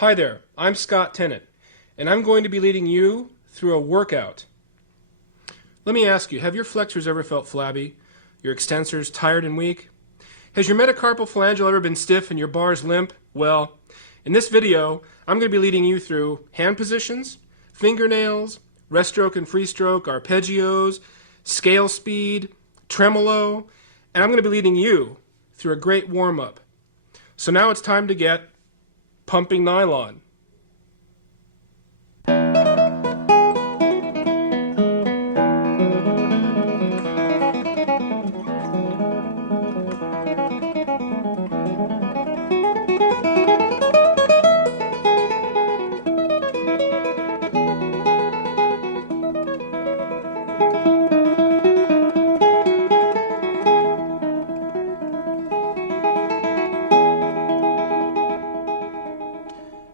Hi there, I'm Scott Tennant, and I'm going to be leading you through a workout. Let me ask you, have your flexors ever felt flabby? Your extensors tired and weak? Has your metacarpal phalangeal ever been stiff and your bars limp? Well, in this video, I'm going to be leading you through hand positions, fingernails, rest stroke and free stroke, arpeggios, scale speed, tremolo, and I'm going to be leading you through a great warm-up. So now it's time to get pumping nylon.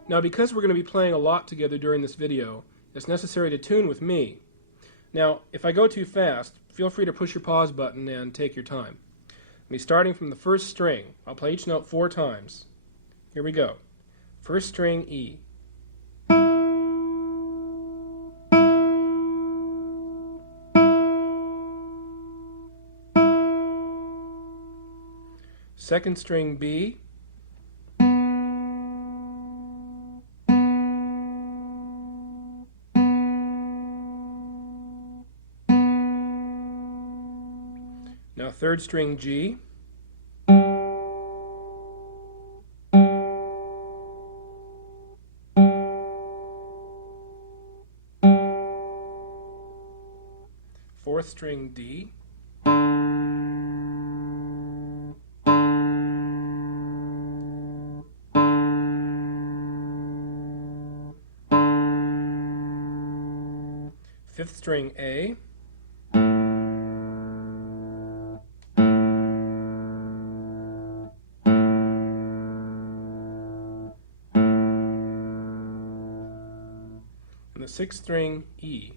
Now, because we're going to be playing a lot together during this video, it's necessary to tune with me. Now, if I go too fast, feel free to push your pause button and take your time. I'll be starting from the first string. I'll play each note 4 times. Here we go. First string, E. Second string, B. Now third string, G. Fourth string, D. Fifth string, A. And the sixth string, E.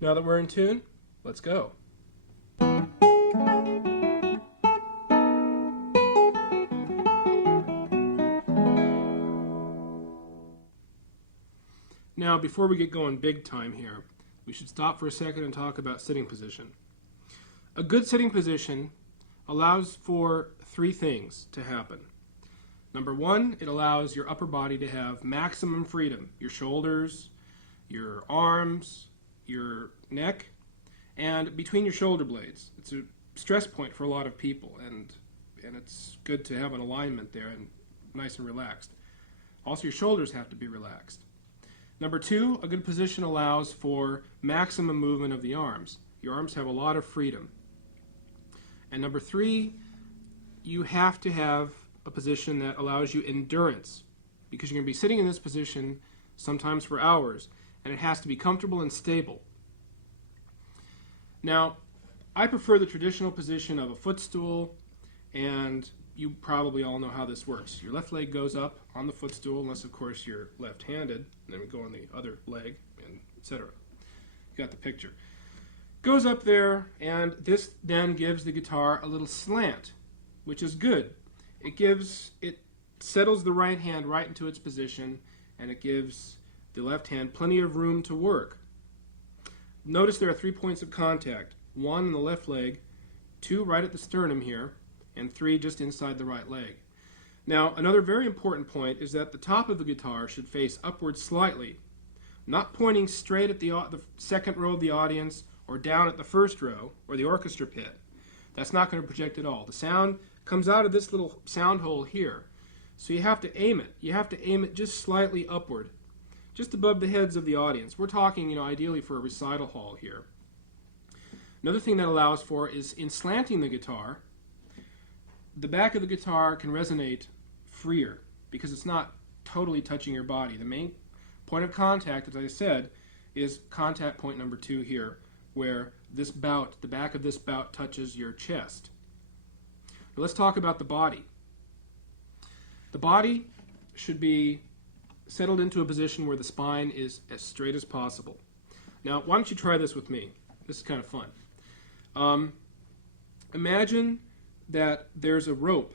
Now that we're in tune, let's go. Now, before we get going big time here, we should stop for a second and talk about sitting position. A good sitting position allows for 3 things to happen. Number 1, it allows your upper body to have maximum freedom. Your shoulders, your arms, your neck, and between your shoulder blades. It's a stress point for a lot of people, and it's good to have an alignment there and nice and relaxed. Also, your shoulders have to be relaxed. Number 2, a good position allows for maximum movement of the arms. Your arms have a lot of freedom. And number 3, you have to have a position that allows you endurance, because you're going to be sitting in this position sometimes for hours, and it has to be comfortable and stable. Now, I prefer the traditional position of a footstool, and you probably all know how this works. Your left leg goes up on the footstool, unless of course you're left-handed, and then we go on the other leg, and etc. You got the picture. Goes up there, and this then gives the guitar a little slant, which is good. It settles the right hand right into its position, and it gives the left hand plenty of room to work. Notice there are 3 points of contact. 1 in the left leg, 2 right at the sternum here, and 3 just inside the right leg. Now, another very important point is that the top of the guitar should face upward slightly, not pointing straight at the second row of the audience or down at the first row or the orchestra pit. That's not going to project at all. The sound comes out of this little sound hole here. So you have to aim it. You have to aim it just slightly upward, just above the heads of the audience. We're talking, ideally for a recital hall here. Another thing that allows for is in slanting the guitar, the back of the guitar can resonate freer because it's not totally touching your body. The main point of contact, as I said, is contact point number 2 here, where this bout, the back of this bout touches your chest. Now let's talk about the body. The body should be settled into a position where the spine is as straight as possible. Now, why don't you try this with me? This is kind of fun. Imagine that there's a rope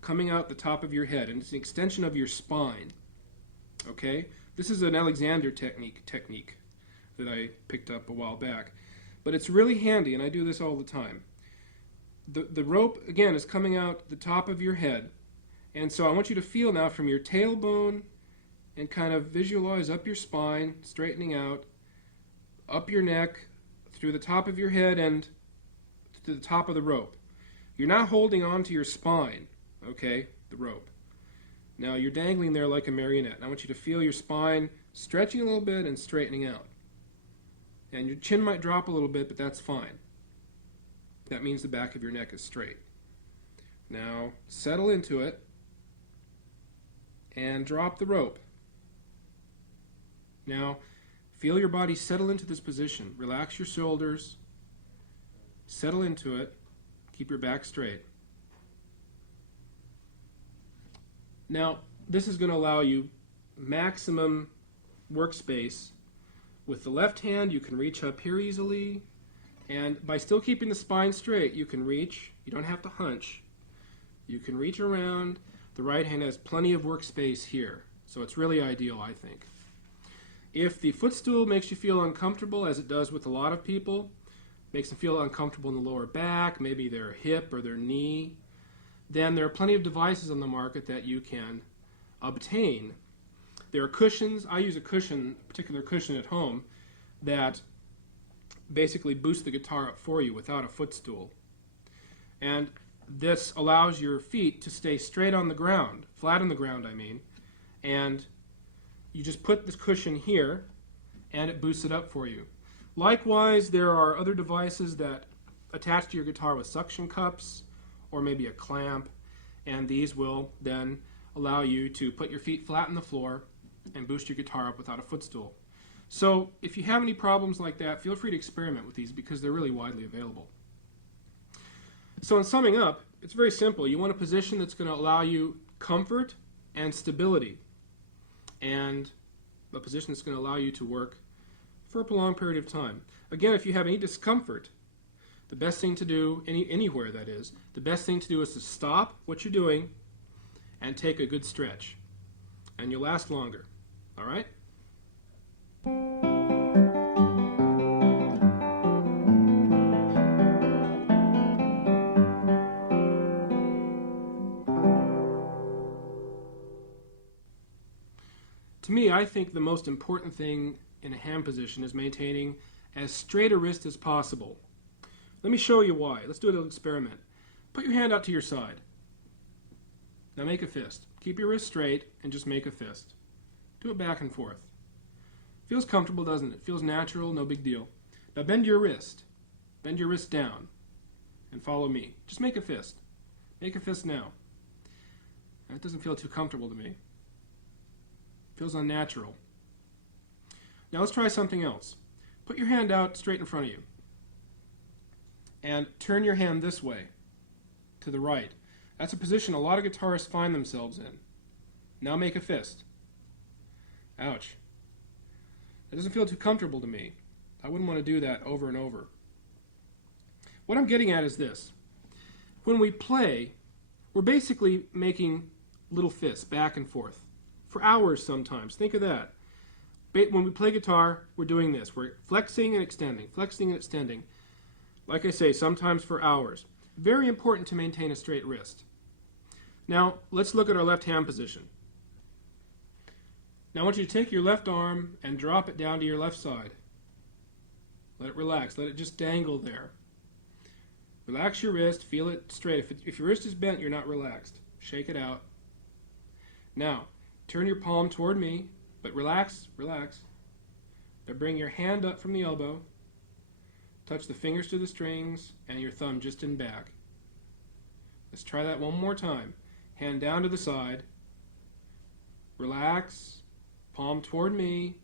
coming out the top of your head, and it's an extension of your spine. Okay? This is an Alexander technique that I picked up a while back. But it's really handy, and I do this all the time. The rope, again, is coming out the top of your head. And so I want you to feel now from your tailbone and kind of visualize up your spine, straightening out, up your neck, through the top of your head and to the top of the rope. You're not holding on to your spine, okay, the rope. Now you're dangling there like a marionette. And I want you to feel your spine stretching a little bit and straightening out. And your chin might drop a little bit, but that's fine. That means the back of your neck is straight. Now settle into it and drop the rope. Now feel your body settle into this position. Relax your shoulders. Settle into it. Keep your back straight. Now, this is going to allow you maximum workspace. With the left hand, you can reach up here easily. And by still keeping the spine straight, you can reach. You don't have to hunch. You can reach around. The right hand has plenty of workspace here. So it's really ideal, I think. If the footstool makes you feel uncomfortable, as it does with a lot of people, makes them feel uncomfortable in the lower back, maybe their hip or their knee, then there are plenty of devices on the market that you can obtain. There are cushions. I use a particular cushion at home, that basically boosts the guitar up for you without a footstool. And this allows your feet to stay straight on the ground, flat on the ground, I mean, and you just put this cushion here, and it boosts it up for you. Likewise, there are other devices that attach to your guitar with suction cups or maybe a clamp, and these will then allow you to put your feet flat on the floor and boost your guitar up without a footstool. So if you have any problems like that, feel free to experiment with these because they're really widely available. So in summing up, it's very simple. You want a position that's going to allow you comfort and stability, and a position that's going to allow you to work for a prolonged period of time. Again, if you have any discomfort, the best thing to do, anywhere that is, the best thing to do is to stop what you're doing and take a good stretch. And you'll last longer. All right? To me, I think the most important thing in a hand position is maintaining as straight a wrist as possible. Let me show you why. Let's do a little experiment. Put your hand out to your side. Now make a fist. Keep your wrist straight and just make a fist. Do it back and forth. Feels comfortable, doesn't it? Feels natural, no big deal. Now bend your wrist. Bend your wrist down and follow me. Just make a fist. Make a fist now. That doesn't feel too comfortable to me. Feels unnatural. Now let's try something else. Put your hand out straight in front of you. And turn your hand this way, to the right. That's a position a lot of guitarists find themselves in. Now make a fist. Ouch. That doesn't feel too comfortable to me. I wouldn't want to do that over and over. What I'm getting at is this. When we play, we're basically making little fists back and forth. For hours sometimes. Think of that. When we play guitar, we're doing this. We're flexing and extending, flexing and extending. Like I say, sometimes for hours. Very important to maintain a straight wrist. Now, let's look at our left hand position. Now I want you to take your left arm and drop it down to your left side. Let it relax. Let it just dangle there. Relax your wrist. Feel it straight. If your wrist is bent, you're not relaxed. Shake it out. Now, turn your palm toward me, but relax, relax. Now bring your hand up from the elbow. Touch the fingers to the strings and your thumb just in back. Let's try that one more time. Hand down to the side. Relax. Palm toward me.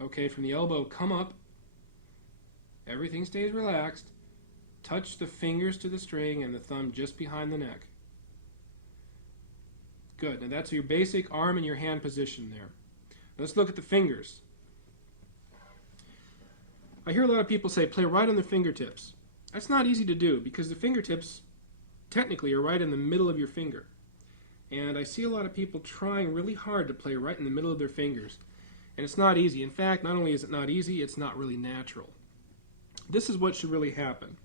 Okay, from the elbow, come up. Everything stays relaxed. Touch the fingers to the string and the thumb just behind the neck. Good. Now that's your basic arm and your hand position there. Let's look at the fingers. I hear a lot of people say play right on the fingertips. That's not easy to do because the fingertips technically are right in the middle of your finger. And I see a lot of people trying really hard to play right in the middle of their fingers. And it's not easy. In fact, not only is it not easy, it's not really natural. This is what should really happen.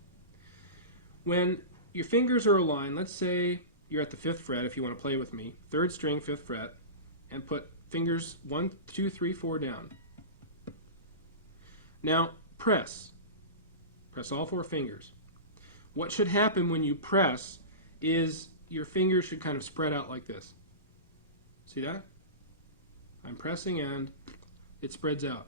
When your fingers are aligned, let's say you're at the 5th fret if you want to play with me, 3rd string, 5th fret, and put fingers 1, 2, 3, 4 down. Now press. Press all 4 fingers. What should happen when you press is your fingers should kind of spread out like this. See that? I'm pressing and it spreads out.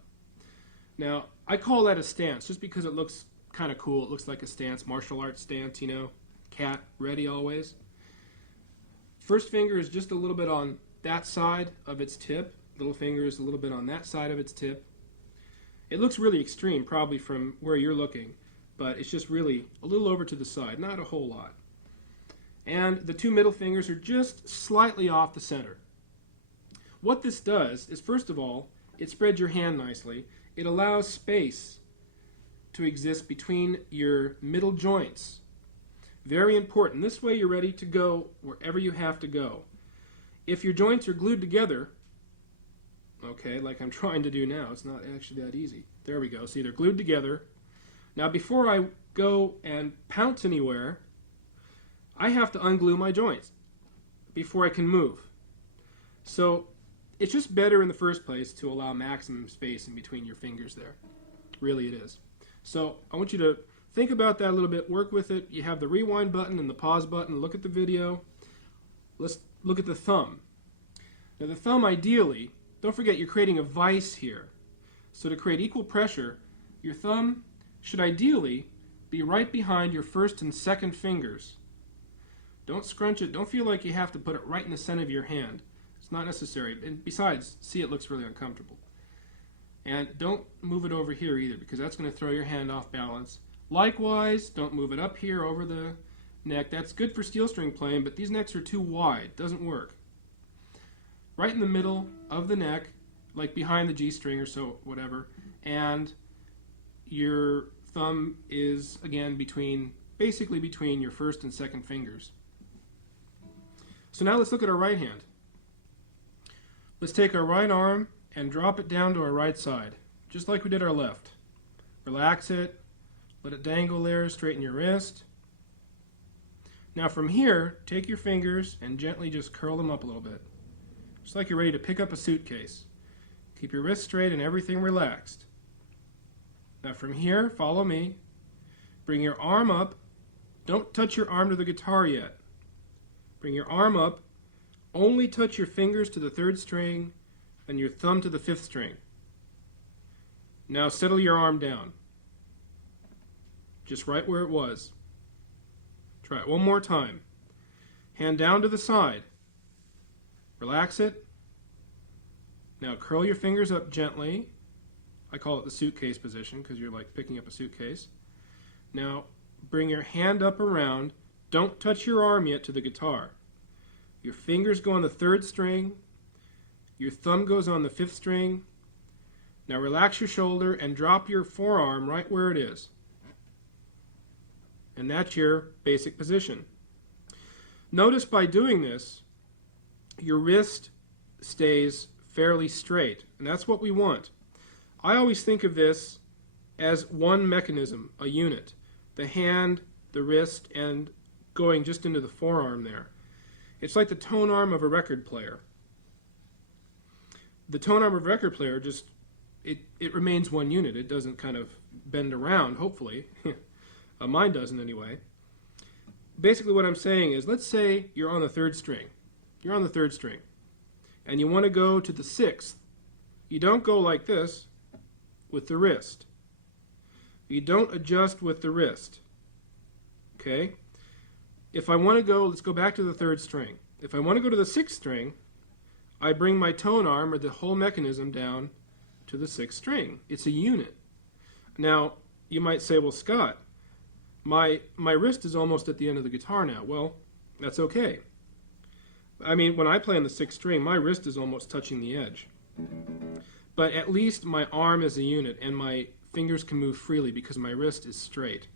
Now, I call that a stance just because it looks kind of cool. It looks like a stance, martial arts stance, you know, cat, ready always. First finger is just a little bit on that side of its tip. Little finger is a little bit on that side of its tip. It looks really extreme probably from where you're looking, but it's just really a little over to the side, not a whole lot. And the 2 middle fingers are just slightly off the center. What this does is, first of all, it spreads your hand nicely. It allows space to exist between your middle joints. Very important. This way you're ready to go wherever you have to go. If your joints are glued together, okay, like I'm trying to do now, it's not actually that easy. There we go. See, they're glued together. Now before I go and pounce anywhere, I have to unglue my joints before I can move. So it's just better in the first place to allow maximum space in between your fingers there. Really it is. So I want you to think about that a little bit, work with it. You have the rewind button and the pause button. Look at the video. Let's look at the thumb. Now the thumb ideally, don't forget you're creating a vise here. So to create equal pressure, your thumb should ideally be right behind your 1st and 2nd fingers. Don't scrunch it. Don't feel like you have to put it right in the center of your hand. It's not necessary. And besides, see, it looks really uncomfortable. And don't move it over here either because that's going to throw your hand off balance. Likewise, don't move it up here over the neck. That's good for steel string playing, but these necks are too wide. Doesn't work. Right in the middle of the neck, like behind the G string or so, whatever, and your thumb is, again, basically between your 1st and 2nd fingers. So now let's look at our right hand. Let's take our right arm and drop it down to our right side, just like we did our left. Relax it, let it dangle there, straighten your wrist. Now from here, take your fingers and gently just curl them up a little bit, just like you're ready to pick up a suitcase. Keep your wrist straight and everything relaxed. Now from here, follow me. Bring your arm up. Don't touch your arm to the guitar yet. Bring your arm up. Only touch your fingers to the 3rd string and your thumb to the 5th string. Now settle your arm down. Just right where it was. Try it one more time. Hand down to the side. Relax it. Now curl your fingers up gently. I call it the suitcase position because you're like picking up a suitcase. Now bring your hand up around. Don't touch your arm yet to the guitar. Your fingers go on the 3rd string. Your thumb goes on the 5th string. Now relax your shoulder and drop your forearm right where it is. And that's your basic position. Notice by doing this, your wrist stays fairly straight, and that's what we want. I always think of this as one mechanism, a unit. The hand, the wrist, and going just into the forearm there. It's like the tone arm of a record player. The tone arm of a record player just, it remains one unit. It doesn't kind of bend around, hopefully. Mine doesn't anyway. Basically what I'm saying is, let's say you're on the 3rd string. You're on the 3rd string. And you want to go to the 6th. You don't go like this with the wrist. You don't adjust with the wrist. Okay? If I want to go, let's go back to the 3rd string. If I want to go to the 6th string, I bring my tone arm or the whole mechanism down to the 6th string. It's a unit. Now, you might say, well, Scott, my wrist is almost at the end of the guitar now. Well, that's okay. I mean, when I play on the 6th string, my wrist is almost touching the edge. But at least my arm is a unit, and my fingers can move freely because my wrist is straight.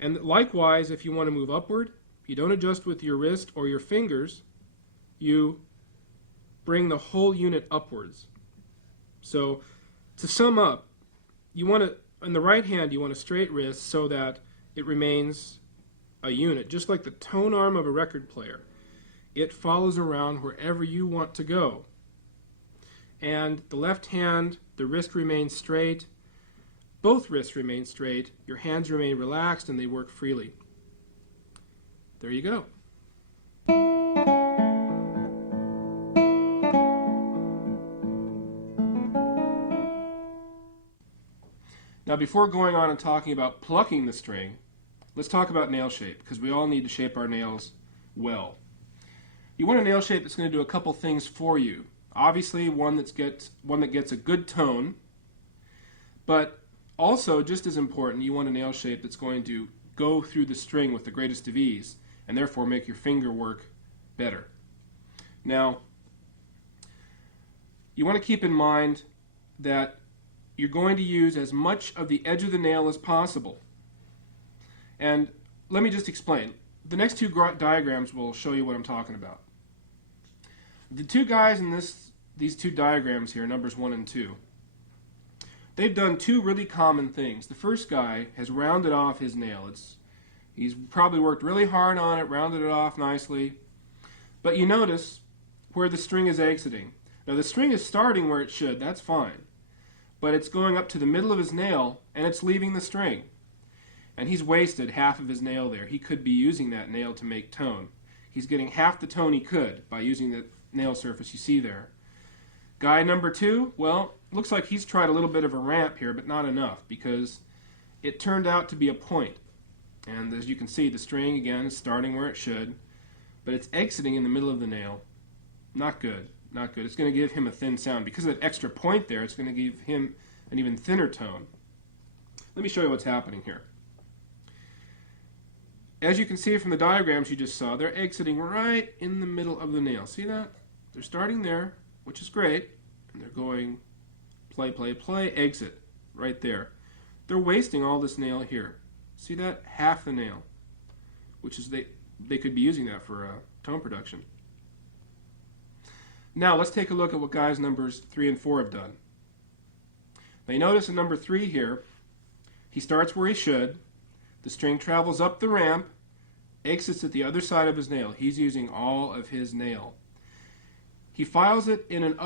And likewise, if you want to move upward, you don't adjust with your wrist or your fingers. You bring the whole unit upwards. So to sum up, you want to, on the right hand, you want a straight wrist so that it remains a unit, just like the tone arm of a record player. It follows around wherever you want to go. And the left hand, the wrist remains straight. Both wrists remain straight. Your hands remain relaxed and they work freely. There you go. Now, before going on and talking about plucking the string, let's talk about nail shape, because we all need to shape our nails well. You want a nail shape that's going to do a couple things for you. Obviously, one that gets a good tone, but also, just as important, you want a nail shape that's going to go through the string with the greatest of ease, and therefore make your finger work better. Now, you want to keep in mind that you're going to use as much of the edge of the nail as possible. And let me just explain. The next two diagrams will show you what I'm talking about. The two guys in these two diagrams here, numbers 1 and 2, they've done two really common things. The first guy has rounded off his nail. He's probably worked really hard on it, rounded it off nicely. But you notice where the string is exiting. Now the string is starting where it should, that's fine. But it's going up to the middle of his nail and it's leaving the string. And he's wasted half of his nail there. He could be using that nail to make tone. He's getting half the tone he could by using the nail surface you see there. Guy number 2, well, looks like he's tried a little bit of a ramp here, but not enough, because it turned out to be a point. And as you can see, the string again is starting where it should, but it's exiting in the middle of the nail. Not good, not good. It's going to give him a thin sound. Because of that extra point there, it's going to give him an even thinner tone. Let me show you what's happening here. As you can see from the diagrams you just saw, they're exiting right in the middle of the nail. See that? They're starting there, which is great, and they're going play, play, play, exit, right there. They're wasting all this nail here. See that? Half the nail, which is they could be using that for tone production. Now let's take a look at what guys numbers 3 and 4 have done. Now you notice in number 3 here, he starts where he should. The string travels up the ramp, exits at the other side of his nail. He's using all of his nail. He files it in an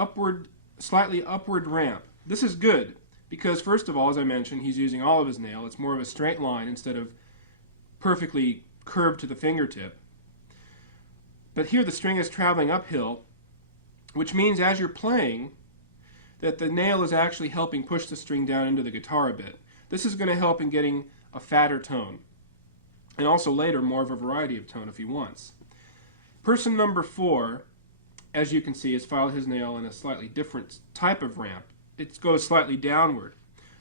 slightly upward ramp. This is good because, first of all, as I mentioned, he's using all of his nail. It's more of a straight line instead of perfectly curved to the fingertip. But here the string is traveling uphill, which means as you're playing that the nail is actually helping push the string down into the guitar a bit. This is going to help in getting a fatter tone, and also later more of a variety of tone if he wants. Person number 4, as you can see, has filed his nail in a slightly different type of ramp. It goes slightly downward.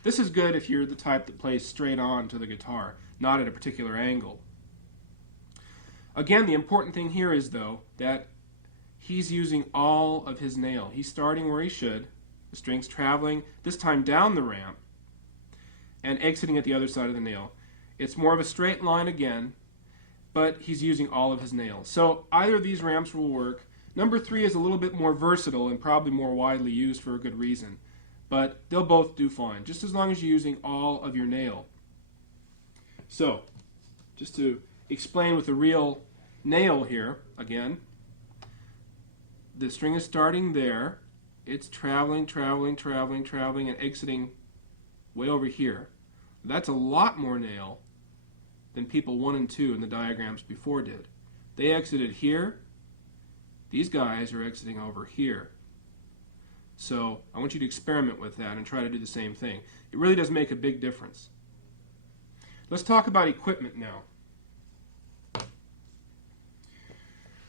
This is good if you're the type that plays straight on to the guitar, not at a particular angle. Again, the important thing here is, though, that he's using all of his nail. He's starting where he should. The string's traveling, this time down the ramp, and exiting at the other side of the nail. It's more of a straight line again, but he's using all of his nails. So either of these ramps will work. Number 3 is a little bit more versatile and probably more widely used for a good reason, but they'll both do fine, just as long as you're using all of your nail. So, just to explain with a real nail here, again, the string is starting there. It's traveling, traveling, traveling, traveling, and exiting way over here. That's a lot more nail than people 1 and 2 in the diagrams before did. They exited here. These guys are exiting over here. So I want you to experiment with that and try to do the same thing. It really does make a big difference. Let's talk about equipment now.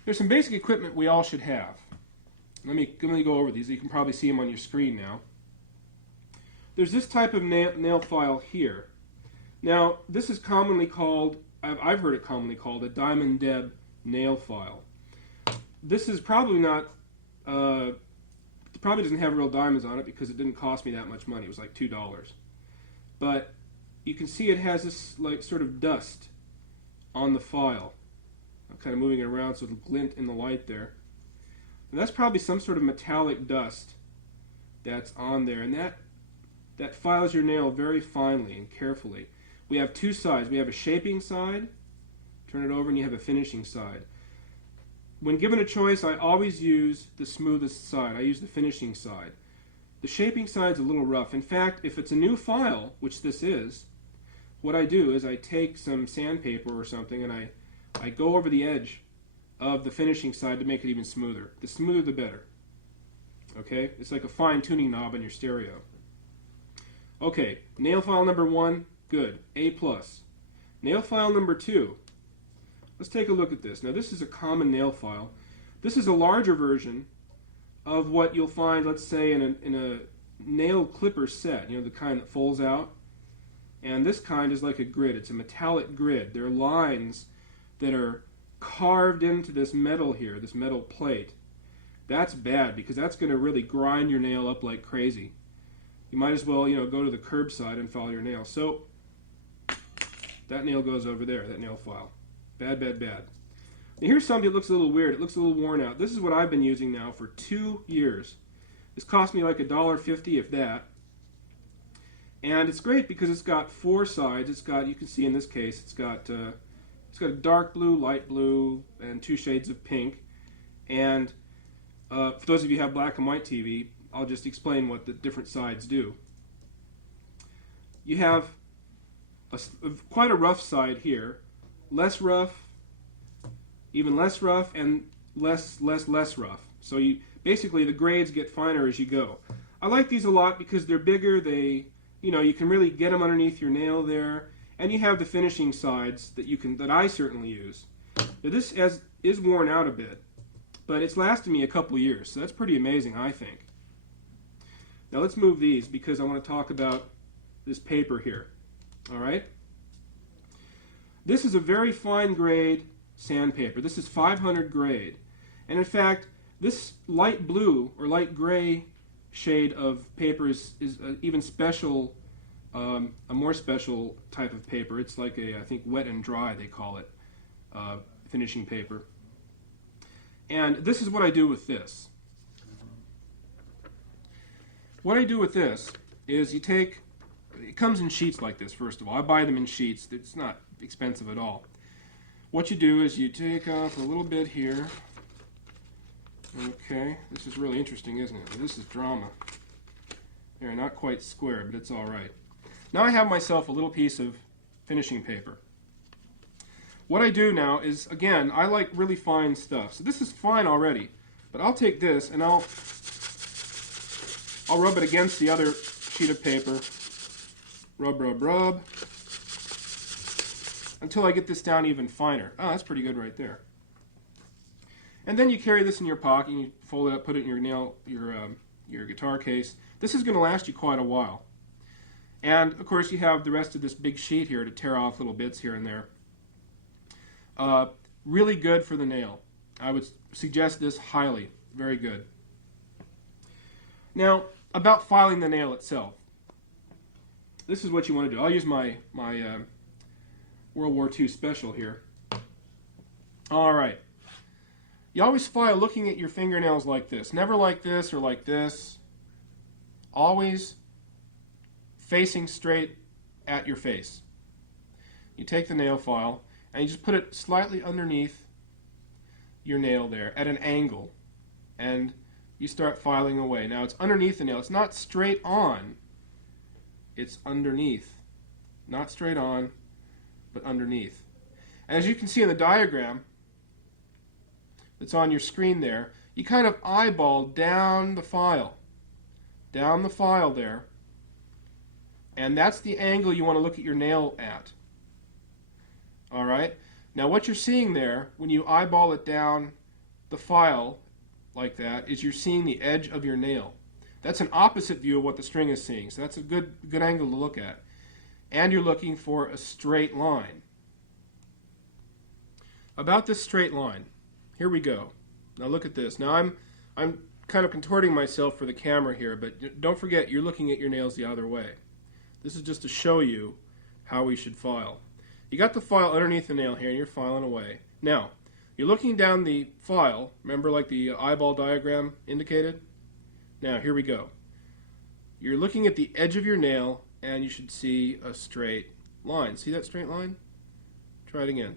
There's some basic equipment we all should have. Let me go over these. You can probably see them on your screen now. There's this type of nail file here. Now, this is commonly called, I've heard it commonly called a Diamond Deb nail file. this is probably not, it probably doesn't have real diamonds on it because it didn't cost me that much money. It was like $2. But you can see it has this like sort of dust on the file. I'm kind of moving it around so it'll glint in the light there. And that's probably some sort of metallic dust that's on there. And that files your nail very finely and carefully. We have two sides. We have a shaping side, turn it over, and you have a finishing side. When given a choice, I always use the smoothest side. I use the finishing side. The shaping side's a little rough. In fact, if it's a new file, which this is, what I do is I take some sandpaper or something and I go over the edge of the finishing side to make it even smoother. The smoother the better. Okay? It's like a fine-tuning knob on your stereo. Okay, nail file number 1, good, A+. Nail file number 2. Let's take a look at this. Now this is a common nail file. This is a larger version of what you'll find, let's say, in a nail clipper set, you know, the kind that folds out. And this kind is like a grid. It's a metallic grid. There are lines that are carved into this metal here, this metal plate. That's bad because that's going to really grind your nail up like crazy. You might as well, you know, go to the curbside and file your nail. So that nail goes over there, that nail file. Bad, bad, bad. Now here's something that looks a little weird. It looks a little worn out. This is what I've been using now for 2 years. This cost me like $1.50, if that. And it's great because it's got 4 sides. It's got, you can see in this case, it's got a dark blue, light blue, and 2 shades of pink. And for those of you who have black and white TV, I'll just explain what the different sides do. You have quite a rough side here, less rough, even less rough, and less rough. So you basically the grades get finer as you go. I like these a lot because they're bigger. They, you know, you can really get them underneath your nail there, and you have the finishing sides that I certainly use. Now this is worn out a bit, but it's lasted me a couple years, so that's pretty amazing, I think. Now let's move these because I want to talk about this paper here. All right? This is a very fine grade sandpaper. This is 500 grade. And in fact, this light blue or light gray shade of paper is even special, a more special type of paper. It's like I think wet and dry they call it, finishing paper. And this is what I do with this. What I do with this is it comes in sheets like this, first of all. I buy them in sheets. It's not expensive at all. What you do is you take off a little bit here. Okay, this is really interesting, isn't it? This is drama. They're not quite square, but it's all right. Now I have myself a little piece of finishing paper. What I do now is, again, I like really fine stuff. So this is fine already, but I'll take this and I'll rub it against the other sheet of paper. Rub, rub, rub. Until I get this down even finer. Oh, that's pretty good right there. And then you carry this in your pocket, and you fold it up, put it in your guitar case. This is going to last you quite a while. And of course you have the rest of this big sheet here to tear off little bits here and there. Really good for the nail. I would suggest this highly. Very good. Now, about filing the nail itself. This is what you want to do. I'll use my World War II special here. All right. You always file looking at your fingernails like this. Never like this or like this. Always facing straight at your face. You take the nail file and you just put it slightly underneath your nail there at an angle. And you start filing away. Now it's underneath the nail. It's not straight on. It's underneath. Not straight on, but underneath. And as you can see in the diagram that's on your screen there, you kind of eyeball down the file. Down the file there. And that's the angle you want to look at your nail at. Alright? Now what you're seeing there, when you eyeball it down the file like that, is you're seeing the edge of your nail. That's an opposite view of what the string is seeing. So that's a good angle to look at. And you're looking for a straight line. About this straight line, here we go. Now look at this. Now I'm kind of contorting myself for the camera here, but don't forget you're looking at your nails the other way. This is just to show you how we should file. You got the file underneath the nail here and you're filing away. Now, you're looking down the file, remember like the eyeball diagram indicated? Now, here we go. You're looking at the edge of your nail and you should see a straight line. See that straight line? Try it again.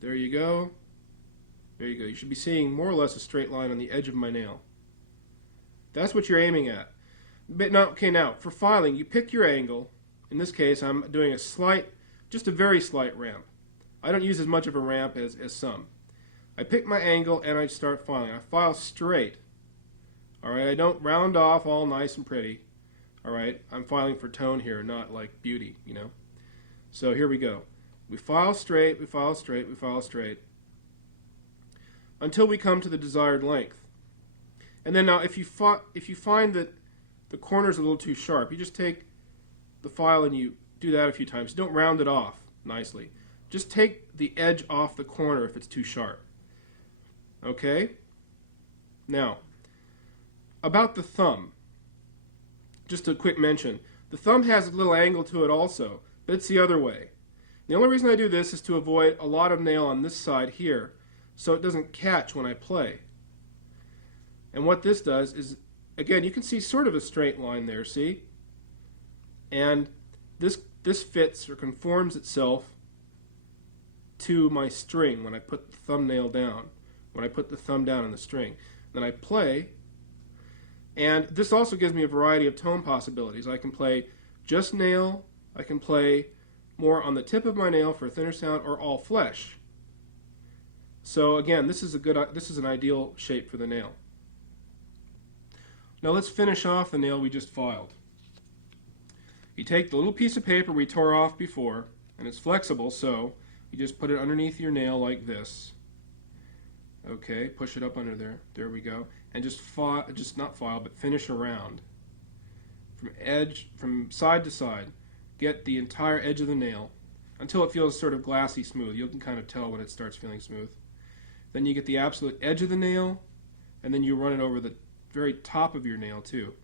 There you go. There you go. You should be seeing more or less a straight line on the edge of my nail. That's what you're aiming at. But now, okay, now for filing, you pick your angle. In this case, I'm doing a slight, just a very slight ramp. I don't use as much of a ramp as some. I pick my angle and I start filing. I file straight. Alright, I don't round off all nice and pretty. Alright, I'm filing for tone here, not like beauty, you know. So here we go. We file straight, we file straight, we file straight, until we come to the desired length. And then now if you find that the corner's a little too sharp, you just take the file and you do that a few times. Don't round it off nicely. Just take the edge off the corner if it's too sharp. Okay? Now, about the thumb, just a quick mention. The thumb has a little angle to it also, but it's the other way. The only reason I do this is to avoid a lot of nail on this side here, so it doesn't catch when I play. And what this does is, again, you can see sort of a straight line there, see? And this fits or conforms itself to my string when I put the thumbnail down, when I put the thumb down on the string. Then I play, and this also gives me a variety of tone possibilities. I can play just nail, I can play more on the tip of my nail for a thinner sound, or all flesh. So again, this is an ideal shape for the nail. Now let's finish off the nail we just filed. You take the little piece of paper we tore off before, and it's flexible, so you just put it underneath your nail like this. Okay, push it up under there. There we go. And just not file, but finish around. From side to side. Get the entire edge of the nail until it feels sort of glassy smooth. You can kind of tell when it starts feeling smooth. Then you get the absolute edge of the nail, and then you run it over the very top of your nail too.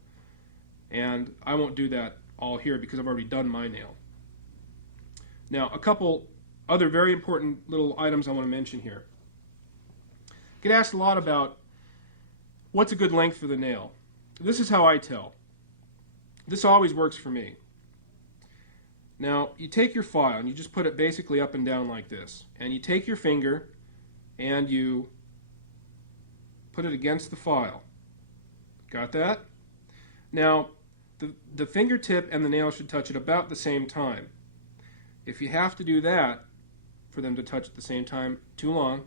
And I won't do that all here because I've already done my nail. Now, a couple other very important little items I want to mention here. I get asked a lot about what's a good length for the nail. This is how I tell. This always works for me. Now, you take your file and you just put it basically up and down like this. And you take your finger and you put it against the file. Got that? Now, the fingertip and the nail should touch at about the same time. If you have to do that for them to touch at the same time, too long.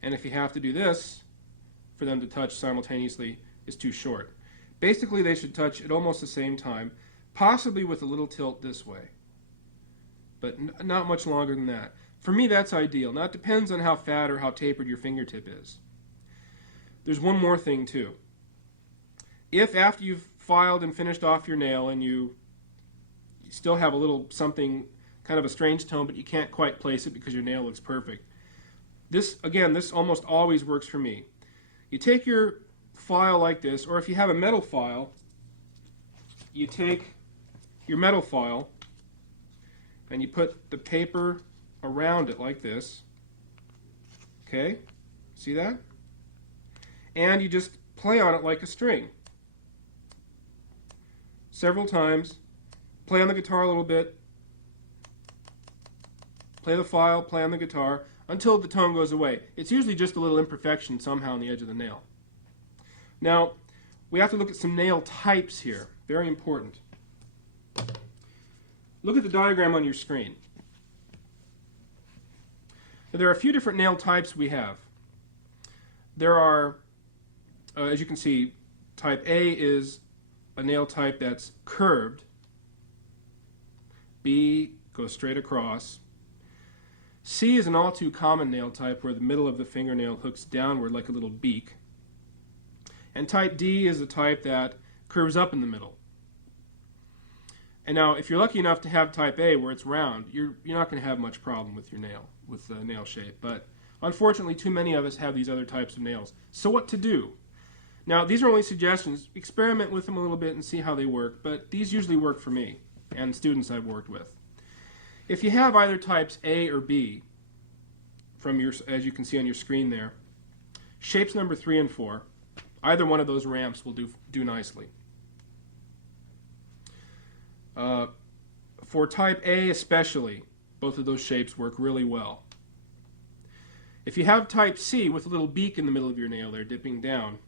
And if you have to do this for them to touch simultaneously, is too short. Basically, they should touch at almost the same time, possibly with a little tilt this way. But not much longer than that. For me, that's ideal. Now, it depends on how fat or how tapered your fingertip is. There's one more thing, too. If after you've filed and finished off your nail and you still have a little something, kind of a strange tone, but you can't quite place it because your nail looks perfect, this almost always works for me. You take your file like this, or if you have a metal file, you take your metal file and you put the paper around it like this. Okay? See that? And you just play on it like a string. Several times. Play on the guitar a little bit. Play the file, play on the guitar, until the tone goes away. It's usually just a little imperfection somehow on the edge of the nail. Now, we have to look at some nail types here. Very important. Look at the diagram on your screen. Now, there are a few different nail types we have. There are, as you can see, type A is a nail type that's curved. B goes straight across. C is an all too common nail type where the middle of the fingernail hooks downward like a little beak. And type D is a type that curves up in the middle. And now, if you're lucky enough to have type A where it's round, you're not going to have much problem with your nail, with the nail shape. But Unfortunately, too many of us have these other types of nails. So what to do? Now, these are only suggestions. Experiment with them a little bit and see how they work, but these usually work for me and students I've worked with. If you have either types A or B, from your, as you can see on your screen there, shapes number 3 and 4, either one of those ramps will do nicely. For type A especially, both of those shapes work really well. If you have type C with a little beak in the middle of your nail there dipping down,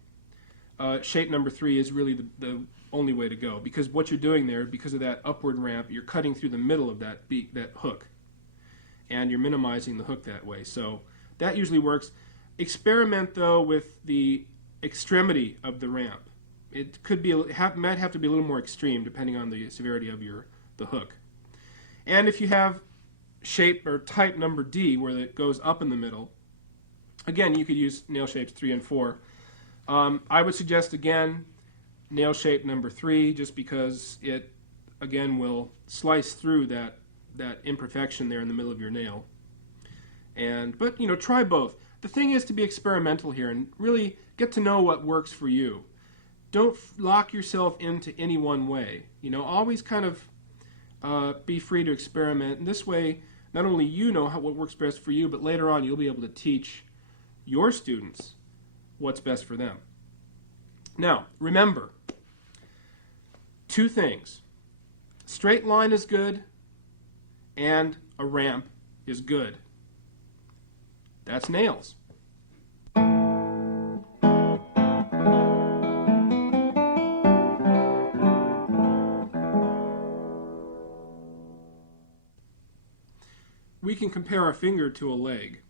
shape number 3 is really the only way to go, because what you're doing there, because of that upward ramp, you're cutting through the middle of that beak, that hook, and you're minimizing the hook that way. So that usually works. Experiment though with the extremity of the ramp. It could be might have to be a little more extreme depending on the severity of the hook. And if you have shape or type number D where it goes up in the middle, again you could use nail shapes 3 and 4. I would suggest again nail shape number 3, just because it again will slice through that imperfection there in the middle of your nail. But you know, try both. The thing is to be experimental here and really get to know what works for you. Don't lock yourself into any one way. You know, always kind of be free to experiment. And this way, not only you know what works best for you, but later on you'll be able to teach your students what's best for them. Now, remember, 2 things. Straight line is good, and a ramp is good. That's nails. We can compare our finger to a leg.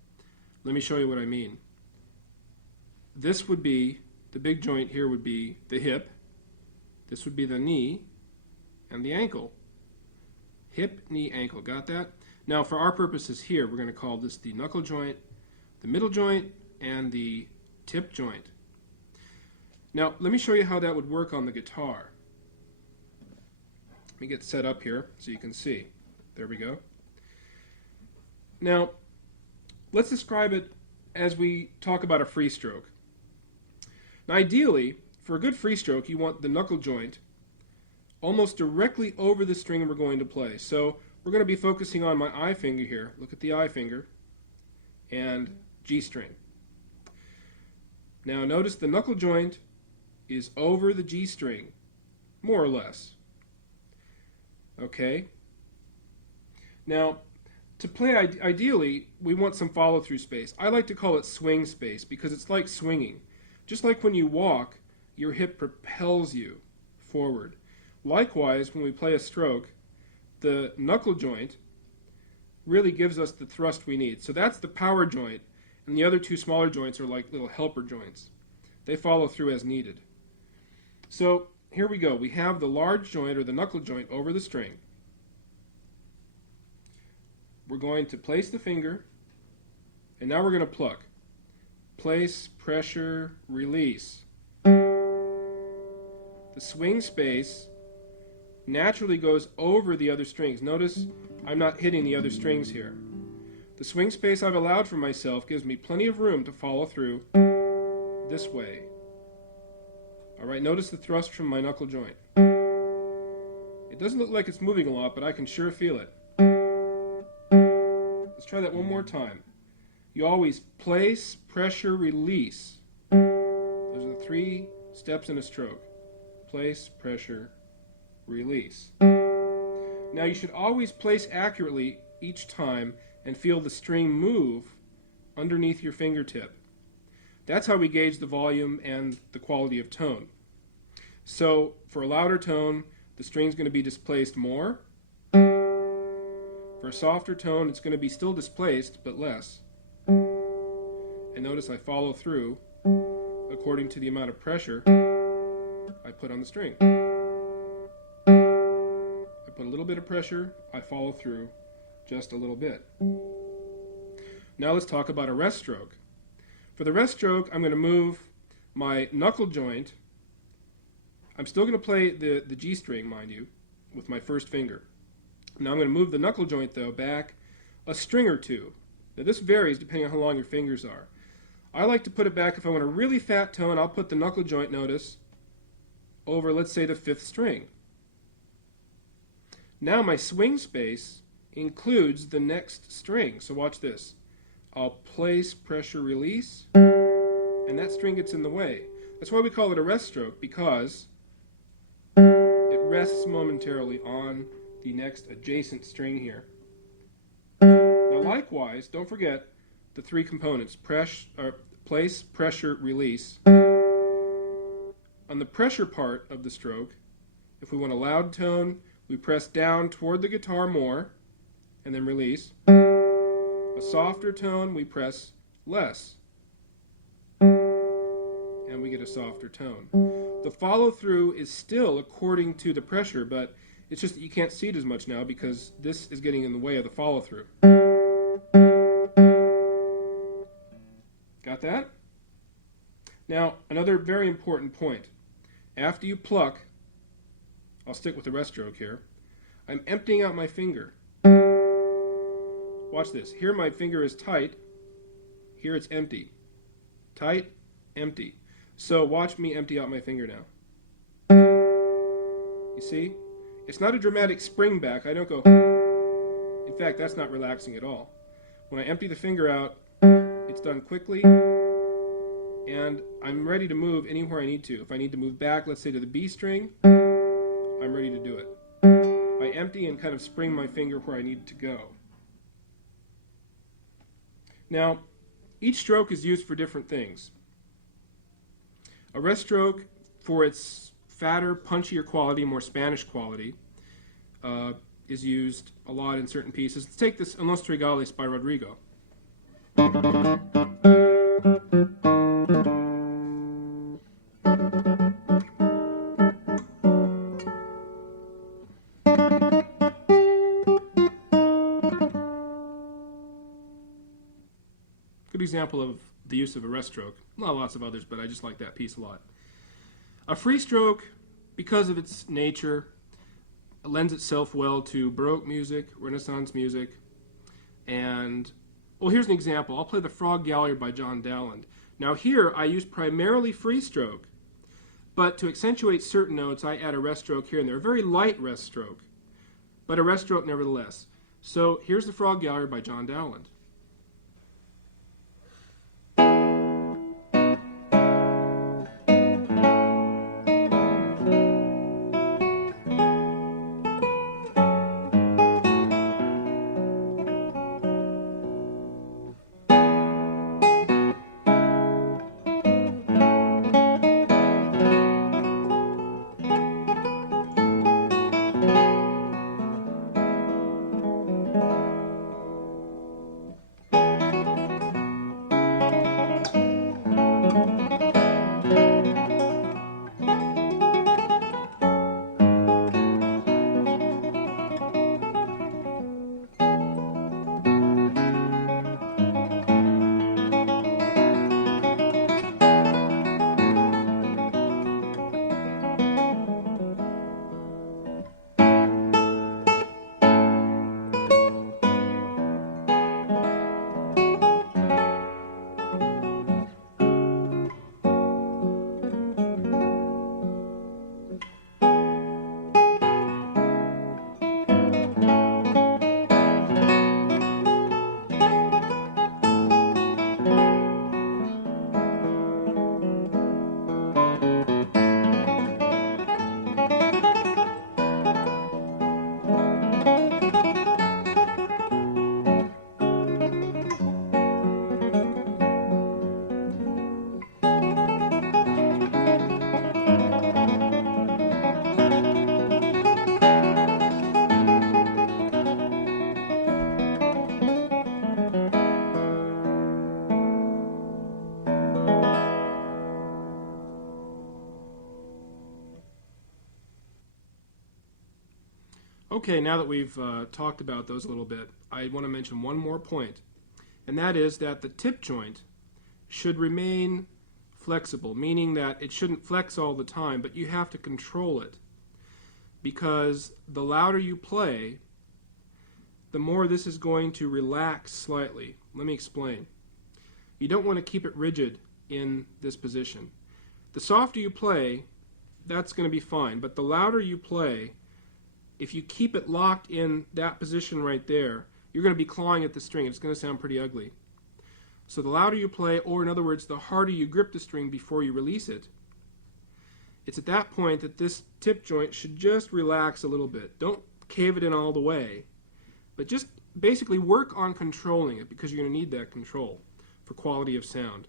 Let me show you what I mean. This would be, the big joint here would be the hip. This would be the knee and the ankle. Hip, knee, ankle. Got that? Now for our purposes here, we're going to call this the knuckle joint, the middle joint, and the tip joint. Now let me show you how that would work on the guitar. Let me get set up here so you can see. There we go. Now let's describe it as we talk about a free stroke. Now ideally, for a good free stroke, you want the knuckle joint almost directly over the string we're going to play. So we're going to be focusing on my I finger here. Look at the I finger and G string. Now notice the knuckle joint is over the G string, more or less. Okay? Now, to play ideally, we want some follow-through space. I like to call it swing space because it's like swinging. Just like when you walk, your hip propels you forward. Likewise, when we play a stroke, the knuckle joint really gives us the thrust we need. So that's the power joint, and the other 2 smaller joints are like little helper joints. They follow through as needed. So here we go. We have the large joint, or the knuckle joint, over the string. We're going to place the finger, and now we're going to pluck. Place, pressure, release. The swing space naturally goes over the other strings. Notice I'm not hitting the other strings here. The swing space I've allowed for myself gives me plenty of room to follow through this way. Alright, notice the thrust from my knuckle joint. It doesn't look like it's moving a lot, but I can sure feel it. Let's try that one more time. You always place, pressure, release. Those are the 3 steps in a stroke. Place, pressure, release. Now you should always place accurately each time and feel the string move underneath your fingertip. That's how we gauge the volume and the quality of tone. So for a louder tone, the string's going to be displaced more. For a softer tone, it's going to be still displaced, but less. And notice I follow through according to the amount of pressure I put on the string. I put a little bit of pressure, I follow through just a little bit. Now let's talk about a rest stroke. For the rest stroke, I'm going to move my knuckle joint. I'm still going to play the G string, mind you, with my first finger. Now I'm going to move the knuckle joint, though, back a string or 2. Now this varies depending on how long your fingers are. I like to put it back, if I want a really fat tone, I'll put the knuckle joint notice over, let's say, the 5th string. Now my swing space includes the next string, so watch this. I'll place, pressure, release, and that string gets in the way. That's why we call it a rest stroke, because it rests momentarily on the next adjacent string here. Now likewise, don't forget the 3 components, place, pressure, release. On the pressure part of the stroke, if we want a loud tone, we press down toward the guitar more and then release. A softer tone, we press less and we get a softer tone. The follow through is still according to the pressure, but it's just that you can't see it as much now because this is getting in the way of the follow through. Got that? Now, another very important point. After you pluck, I'll stick with the rest stroke here, I'm emptying out my finger. Watch this. Here my finger is tight. Here it's empty. Tight, empty. So watch me empty out my finger now. You see? It's not a dramatic spring back. I don't go... In fact, that's not relaxing at all. When I empty the finger out, it's done quickly, and I'm ready to move anywhere I need to. If I need to move back, let's say to the B string, I'm ready to do it. I empty and kind of spring my finger where I need it to go. Now, each stroke is used for different things. A rest stroke, for its fatter, punchier quality, more Spanish quality, is used a lot in certain pieces. Let's take this En Los Trigales by Rodrigo. Good example of the use of a rest stroke. Not lots of others, but I just like that piece a lot. A free stroke, because of its nature, lends itself well to Baroque music, Renaissance music, and, well, here's an example. I'll play the Frog Gallery by John Dowland. Now here, I use primarily free stroke, but to accentuate certain notes, I add a rest stroke here and there. A very light rest stroke, but a rest stroke nevertheless. So here's the Frog Gallery by John Dowland. Okay, now that we've talked about those a little bit, I want to mention one more point, and that is that the tip joint should remain flexible, meaning that it shouldn't flex all the time, but you have to control it, because the louder you play, the more this is going to relax slightly. Let me explain. You don't want to keep it rigid in this position. The softer you play, that's going to be fine, but the louder you play, if you keep it locked in that position right there, you're going to be clawing at the string. It's going to sound pretty ugly. So the louder you play, or in other words, the harder you grip the string before you release it, it's at that point that this tip joint should just relax a little bit. Don't cave it in all the way, but just basically work on controlling it, because you're going to need that control for quality of sound.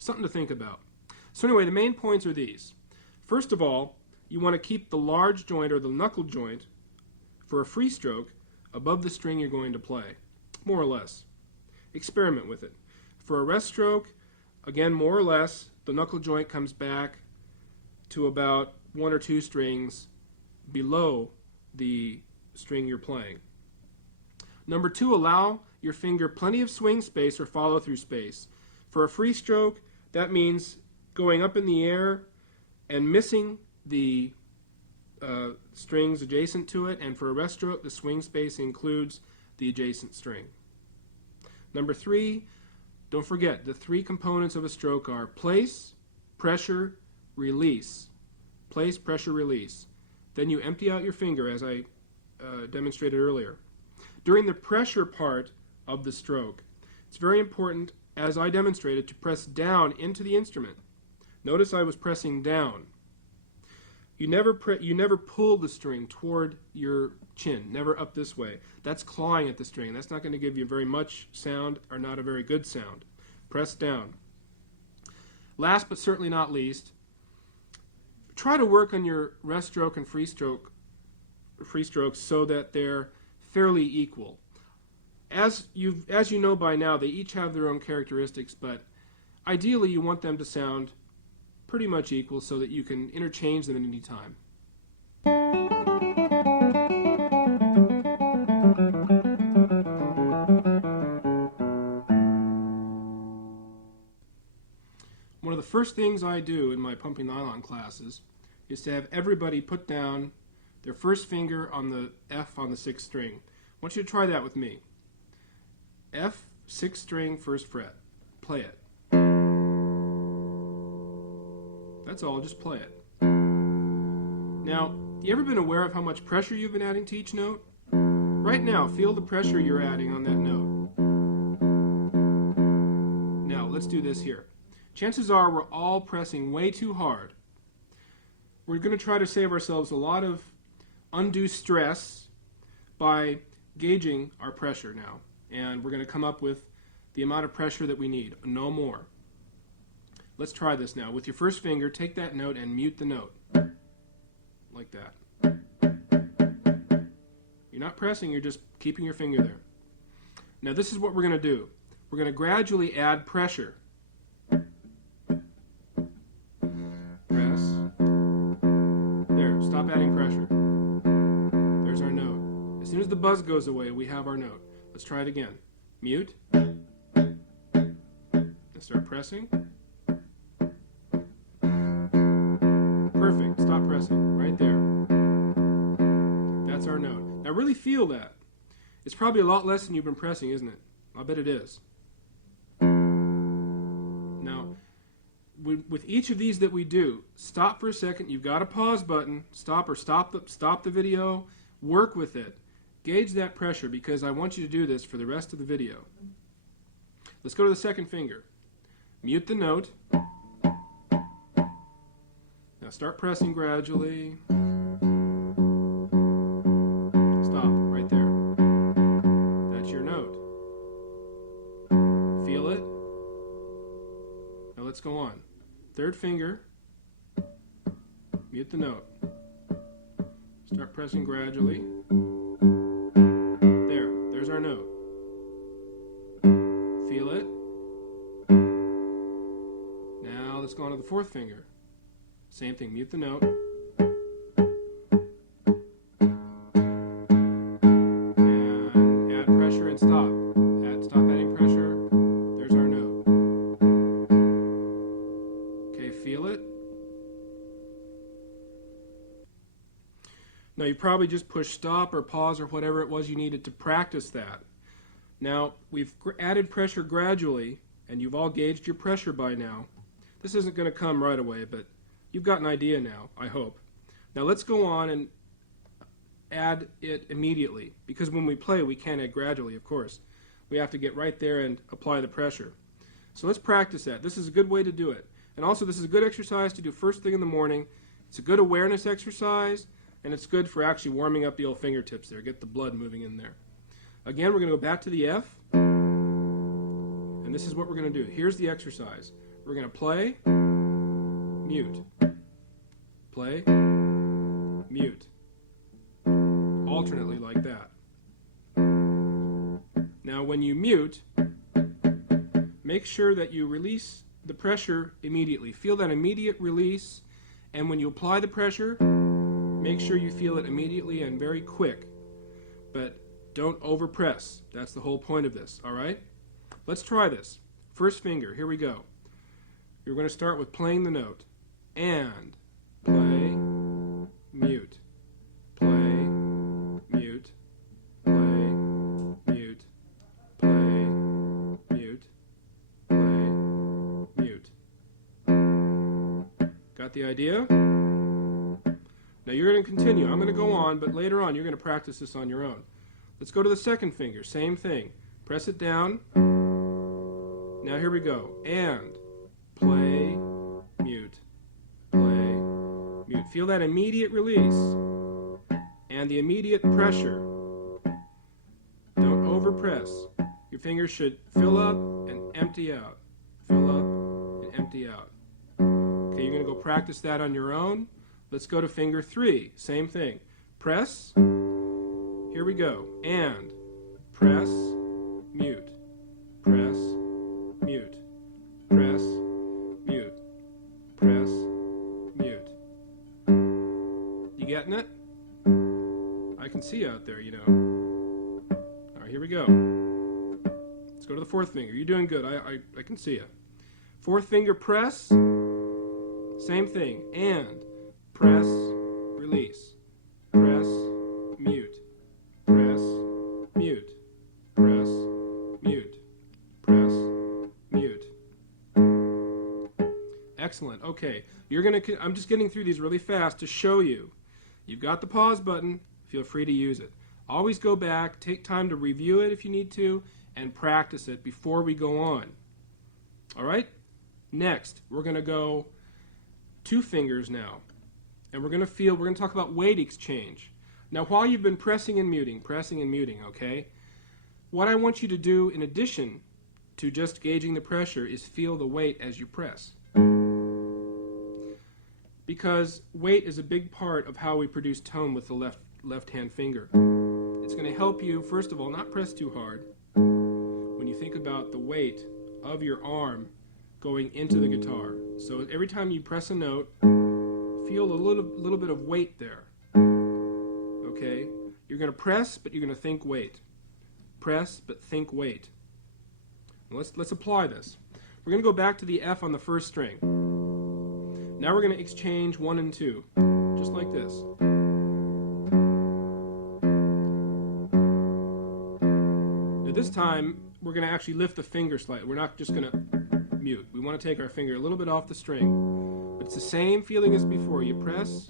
Something to think about. So anyway, the main points are these. First of all, you want to keep the large joint or the knuckle joint for a free stroke above the string you're going to play, more or less. Experiment with it. For a rest stroke, again, more or less, the knuckle joint comes back to about 1 or 2 strings below the string you're playing. Number 2, allow your finger plenty of swing space or follow-through space. For a free stroke, that means going up in the air and missing the strings adjacent to it, and for a rest stroke, the swing space includes the adjacent string. Number 3, don't forget, the 3 components of a stroke are place, pressure, release. Place, pressure, release. Then you empty out your finger, as I demonstrated earlier. During the pressure part of the stroke, it's very important, as I demonstrated, to press down into the instrument. Notice I was pressing down. You never pull the string toward your chin, never up this way. That's clawing at the string. That's not going to give you very much sound, or not a very good sound. Press down. Last but certainly not least, try to work on your rest stroke and free strokes so that they're fairly equal. As you know by now, they each have their own characteristics, but ideally you want them to sound pretty much equal so that you can interchange them at any time. One of the first things I do in my pumping nylon classes is to have everybody put down their first finger on the F on the 6th string. I want you to try that with me. F, 6th string, 1st fret. Play it. That's all, just play it. Now, you ever been aware of how much pressure you've been adding to each note? Right now, feel the pressure you're adding on that note. Now, let's do this here. Chances are we're all pressing way too hard. We're going to try to save ourselves a lot of undue stress by gauging our pressure now. And we're going to come up with the amount of pressure that we need, no more. Let's try this now. With your first finger, take that note and mute the note. Like that. You're not pressing, you're just keeping your finger there. Now this is what we're going to do. We're going to gradually add pressure. Press. There, stop adding pressure. There's our note. As soon as the buzz goes away, we have our note. Let's try it again. Mute. And start pressing. Perfect. Stop pressing. Right there. That's our note. Now really feel that. It's probably a lot less than you've been pressing, isn't it? I'll bet it is. Now, with each of these that we do, stop for a second. You've got a pause button. Stop, or stop the video. Work with it. Gauge that pressure, because I want you to do this for the rest of the video. Let's go to the second finger. Mute the note. Now start pressing gradually. Stop right there. That's your note. Feel it? Now let's go on. Third finger. Mute the note. Start pressing gradually. There's our note. Feel it? Now let's go on to the fourth finger. Same thing, mute the note. And add pressure and stop. Stop adding pressure. There's our note. Okay, feel it? Now you probably probably just push stop or pause or whatever it was you needed to practice that. Now, we've added pressure gradually, and you've all gauged your pressure by now. This isn't going to come right away, but you've got an idea now, I hope. Now let's go on and add it immediately, because when we play, we can't add gradually, of course. We have to get right there and apply the pressure. So let's practice that. This is a good way to do it. And also, this is a good exercise to do first thing in the morning. It's a good awareness exercise, and it's good for actually warming up the old fingertips there. Get the blood moving in there. Again, we're going to go back to the F, and this is what we're going to do. Here's the exercise. We're going to play, mute, play, mute, alternately like that. Now when you mute, make sure that you release the pressure immediately. Feel that immediate release, and when you apply the pressure, make sure you feel it immediately and very quick. But don't overpress. That's the whole point of this, all right? Let's try this. First finger, here we go. You're going to start with playing the note. And, play, mute, play, mute, play, mute, play, mute, play, mute. Got the idea? Now you're going to continue. I'm going to go on, but later on you're going to practice this on your own. Let's go to the second finger. Same thing. Press it down. Now here we go. And, play, mute, play, mute. Feel that immediate release and the immediate pressure. Don't overpress. Your fingers should fill up and empty out. Fill up and empty out. Okay, you're going to go practice that on your own. Let's go to finger 3. Same thing. Press. Here we go. And, press, mute, press, mute, press, mute, press, mute. You getting it? I can see out there, you know. All right, here we go. Let's go to the fourth finger. You're doing good. I can see you. Fourth finger, press. Same thing. And, press, release, press, mute, press, mute, press, mute, press, mute. Excellent. Okay, I'm just getting through these really fast to show you. You've got the pause button. Feel free to use it. Always go back, take time to review it if you need to, and practice it before we go on. All right? Next, we're going to go 2 fingers now. And we're going to talk about weight exchange. Now, while you've been pressing and muting, okay, what I want you to do in addition to just gauging the pressure is feel the weight as you press. Because weight is a big part of how we produce tone with the left-hand finger. It's going to help you, first of all, not press too hard. When you think about the weight of your arm going into the guitar. So every time you press a note, feel a little bit of weight there. Okay? You're going to press, but you're going to think weight. Press, but think weight. Let's apply this. We're going to go back to the F on the first string. Now we're going to exchange 1 and 2, just like this. Now this time, we're going to actually lift the finger slightly. We're not just going to mute. We want to take our finger a little bit off the string. But it's the same feeling as before. You press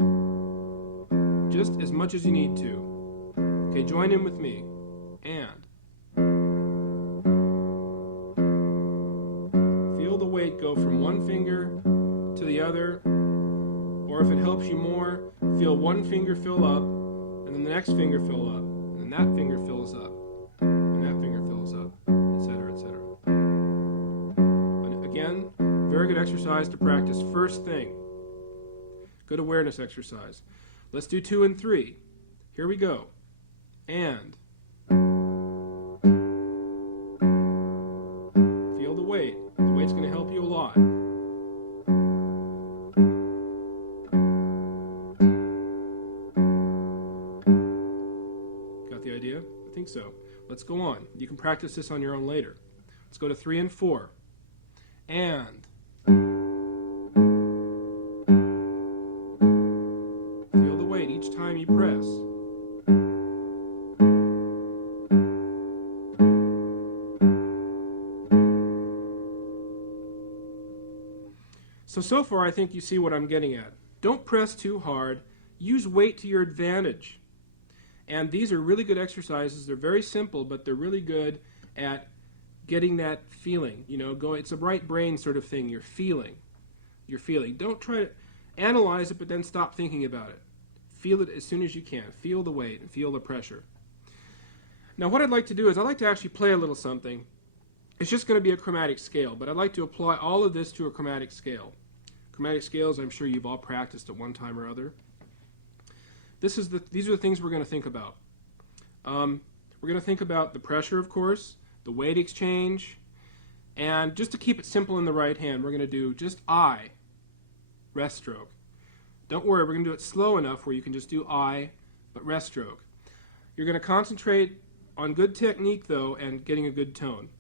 just as much as you need to. Okay, join in with me. And. Feel the weight go from one finger to the other, or if it helps you more, feel one finger fill up, and then the next finger fill up, and then that finger fills up, and that finger fills up, etc., etc. And again, very good exercise to practice first thing. Good awareness exercise. Let's do 2 and 3. Here we go. And. Feel the weight. The weight's going to help you a lot. I think so. Let's go on. You can practice this on your own later. Let's go to 3 and 4. And. Feel the weight each time you press. So far I think you see what I'm getting at. Don't press too hard. Use weight to your advantage. And these are really good exercises. They're very simple, but they're really good at getting that feeling. You know, it's a right brain sort of thing. You're feeling. Don't try to analyze it, but then stop thinking about it. Feel it as soon as you can. Feel the weight and feel the pressure. Now what I'd like to do is I'd like to actually play a little something. It's just going to be a chromatic scale, but I'd like to apply all of this to a chromatic scale. Chromatic scales, I'm sure you've all practiced at one time or other. These are the things we're going to think about. We're going to think about the pressure, of course, the weight exchange, and just to keep it simple in the right hand, we're going to do just I, rest stroke. Don't worry, we're going to do it slow enough where you can just do I, but rest stroke. You're going to concentrate on good technique, though, and getting a good tone.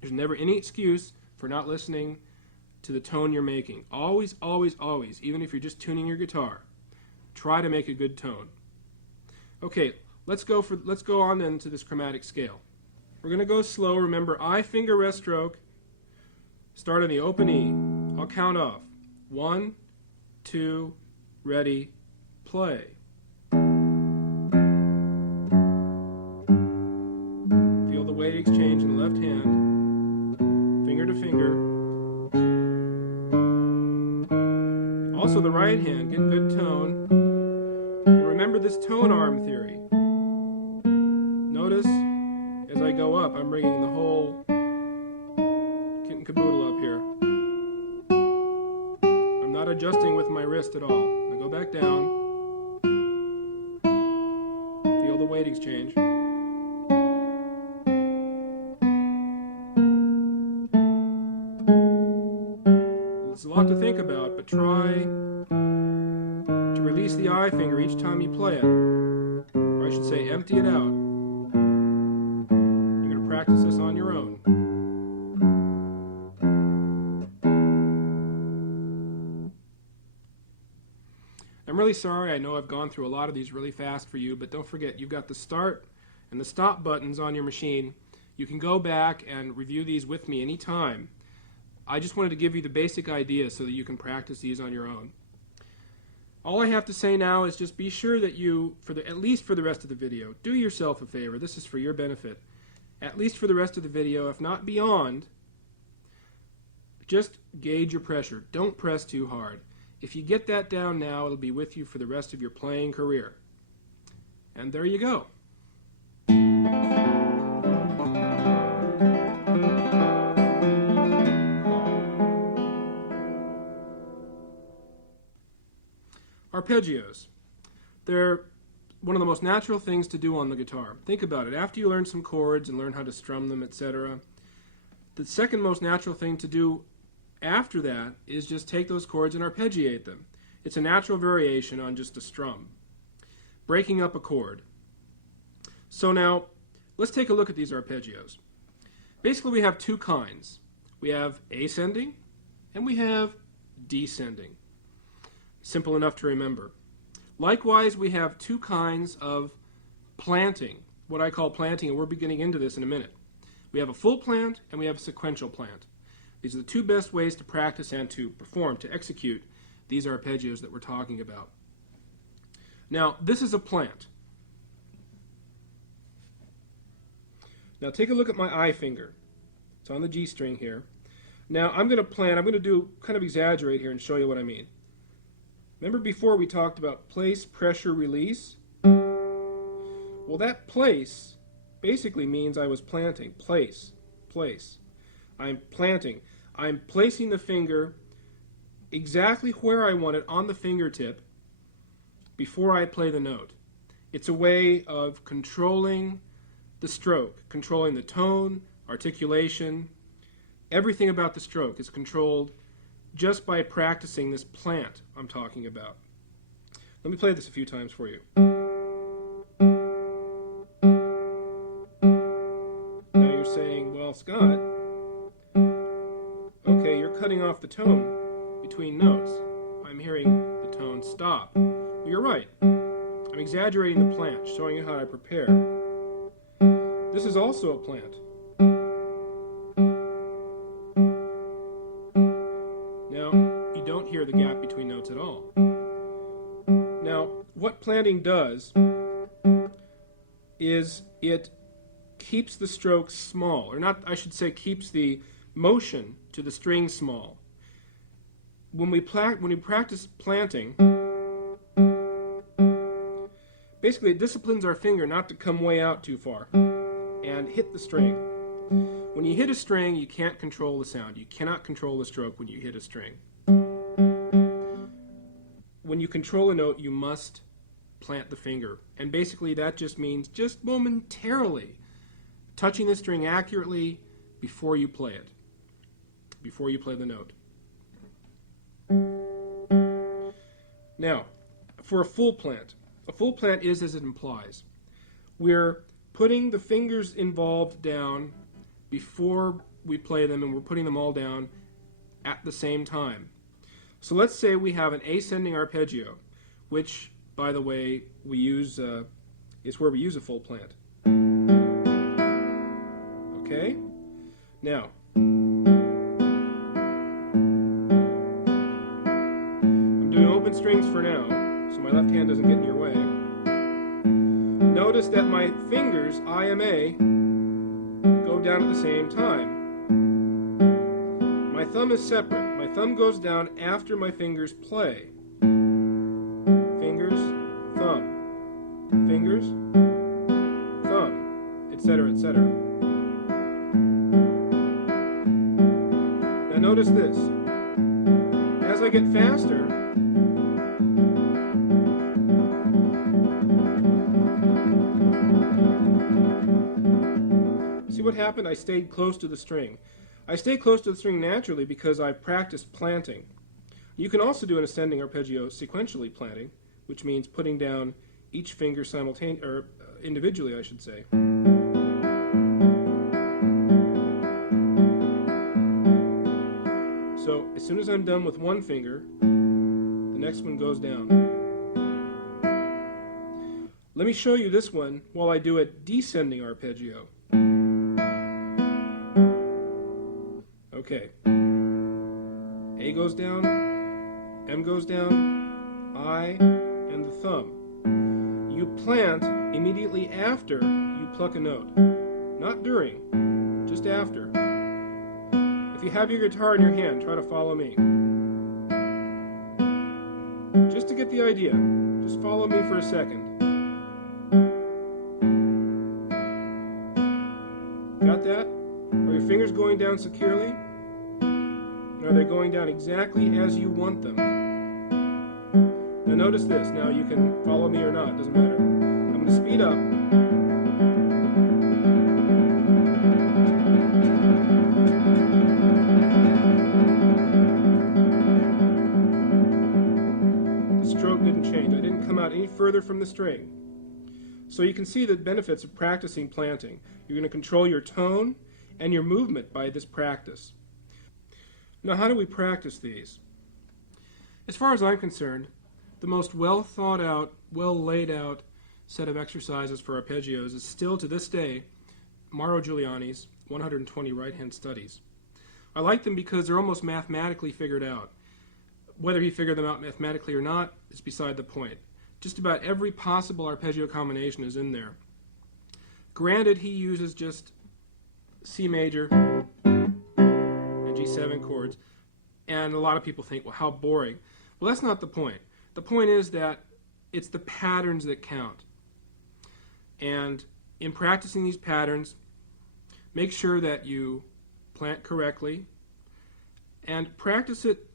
There's never any excuse for not listening to the tone you're making. Always, always, always, even if you're just tuning your guitar, try to make a good tone. Okay, let's go on then to this chromatic scale. We're going to go slow. Remember, I finger rest stroke. Start on the open E. I'll count off. 1, 2, ready, play. Feel the weight exchange in the left hand, finger to finger. Also the right hand, get good tone. And remember this tone arm theory. Notice as I go up, I'm bringing the whole kit and caboodle up here. I'm not adjusting with my wrist at all. I go back down. Feel the weight exchange. It's a lot to think about, but try to release the I finger each time you play it. Or I should say, empty it out. You're going to practice this on your own. I'm really sorry, I know I've gone through a lot of these really fast for you, but don't forget, you've got the start and the stop buttons on your machine. You can go back and review these with me anytime. I just wanted to give you the basic idea so that you can practice these on your own. All I have to say now is just be sure that you, at least for the rest of the video, do yourself a favor. This is for your benefit. At least for the rest of the video, if not beyond, just gauge your pressure. Don't press too hard. If you get that down now, it'll be with you for the rest of your playing career. And there you go. Arpeggios. They're one of the most natural things to do on the guitar. Think about it. After you learn some chords and learn how to strum them, etc., the second most natural thing to do after that is just take those chords and arpeggiate them. It's a natural variation on just a strum. Breaking up a chord. So now, let's take a look at these arpeggios. Basically, we have two kinds. We have ascending and we have descending. Simple enough to remember. Likewise, we have two kinds of planting, what I call planting, and we're beginning into this in a minute. We have a full plant and we have a sequential plant. These are the two best ways to practice and to perform, to execute these arpeggios that we're talking about. Now, this is a plant. Now, take a look at my I finger. It's on the G string here. Now, I'm going to kind of exaggerate here and show you what I mean. Remember before we talked about place, pressure, release? Well, that place basically means I was planting. Place, place. I'm planting. I'm placing the finger exactly where I want it on the fingertip before I play the note. It's a way of controlling the stroke, controlling the tone, articulation. Everything about the stroke is controlled just by practicing this plant I'm talking about. Let me play this a few times for you. Now you're saying, well, Scott, okay, you're cutting off the tone between notes. I'm hearing the tone stop. Well, you're right. I'm exaggerating the plant, showing you how I prepare. This is also a plant. Now, what planting does is it keeps the strokes small, or not, I should say keeps the motion to the string small. When we practice planting, basically it disciplines our finger not to come way out too far and hit the string. When you hit a string, you can't control the sound. You cannot control the stroke when you hit a string. When you control a note, you must plant the finger. And basically that just means just momentarily touching the string accurately before you play it, before you play the note. Now, for a full plant is as it implies. We're putting the fingers involved down before we play them, and we're putting them all down at the same time. So let's say we have an ascending arpeggio, which, by the way, we use is where we use a full plant. Okay? Now, I'm doing open strings for now, so my left hand doesn't get in your way. Notice that my fingers, I and A, go down at the same time. My thumb is separate. My thumb goes down after my fingers play. Fingers, thumb. Fingers, thumb, etc., etc. Now notice this. As I get faster, see what happened? I stayed close to the string. I stay close to the string naturally because I practiced planting. You can also do an ascending arpeggio sequentially planting, which means putting down each finger simultaneously, or individually, I should say. So as soon as I'm done with one finger, the next one goes down. Let me show you this one while I do a descending arpeggio. Okay. A goes down, M goes down, I, and the thumb. You plant immediately after you pluck a note. Not during, just after. If you have your guitar in your hand, try to follow me. Just to get the idea, just follow me for a second. Got that? Are your fingers going down securely? Are they going down exactly as you want them? Now notice this. Now you can follow me or not, doesn't matter. I'm going to speed up. The stroke didn't change. I didn't come out any further from the string. So you can see the benefits of practicing planting. You're going to control your tone and your movement by this practice. Now, how do we practice these? As far as I'm concerned, the most well thought out, well laid out set of exercises for arpeggios is still to this day Mauro Giuliani's 120 right-hand studies. I like them because they're almost mathematically figured out. Whether he figured them out mathematically or not is beside the point. Just about every possible arpeggio combination is in there. Granted, he uses just C major and G7 chords, and a lot of people think, well, how boring. Well, that's not the point. The point is that it's the patterns that count. And in practicing these patterns, make sure that you plant correctly and practice it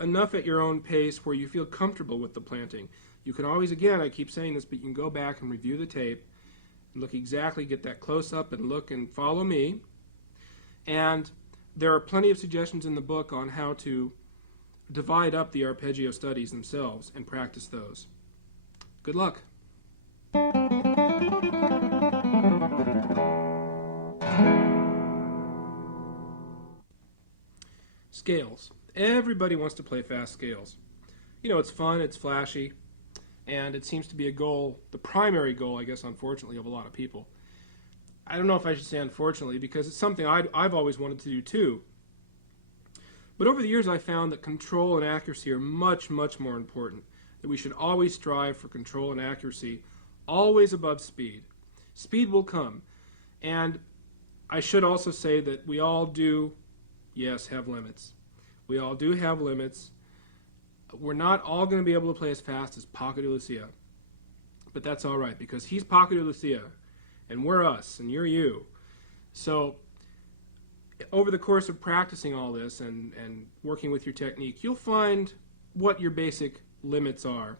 enough at your own pace where you feel comfortable with the planting. You can always, again, I keep saying this, but you can go back and review the tape and look exactly, get that close up and look and follow me. And there are plenty of suggestions in the book on how to divide up the arpeggio studies themselves and practice those. Good luck. Scales. Everybody wants to play fast scales. You know, it's fun, it's flashy, and it seems to be a goal, the primary goal, I guess, unfortunately, of a lot of people. I don't know if I should say unfortunately, because it's something I've always wanted to do too. But over the years, I found that control and accuracy are much, much more important that we should always strive for control and accuracy, always above speed. Speed will come. And I should also say that we all do, yes, have limits. We all do have limits. We're not all going to be able to play as fast as Paco de Lucia. But that's all right, because he's Paco de Lucia, and we're us, and you're you. So over the course of practicing all this and working with your technique, you'll find what your basic limits are.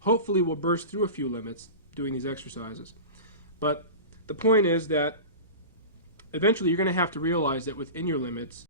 Hopefully we'll burst through a few limits doing these exercises. But the point is that eventually you're going to have to realize that within your limits,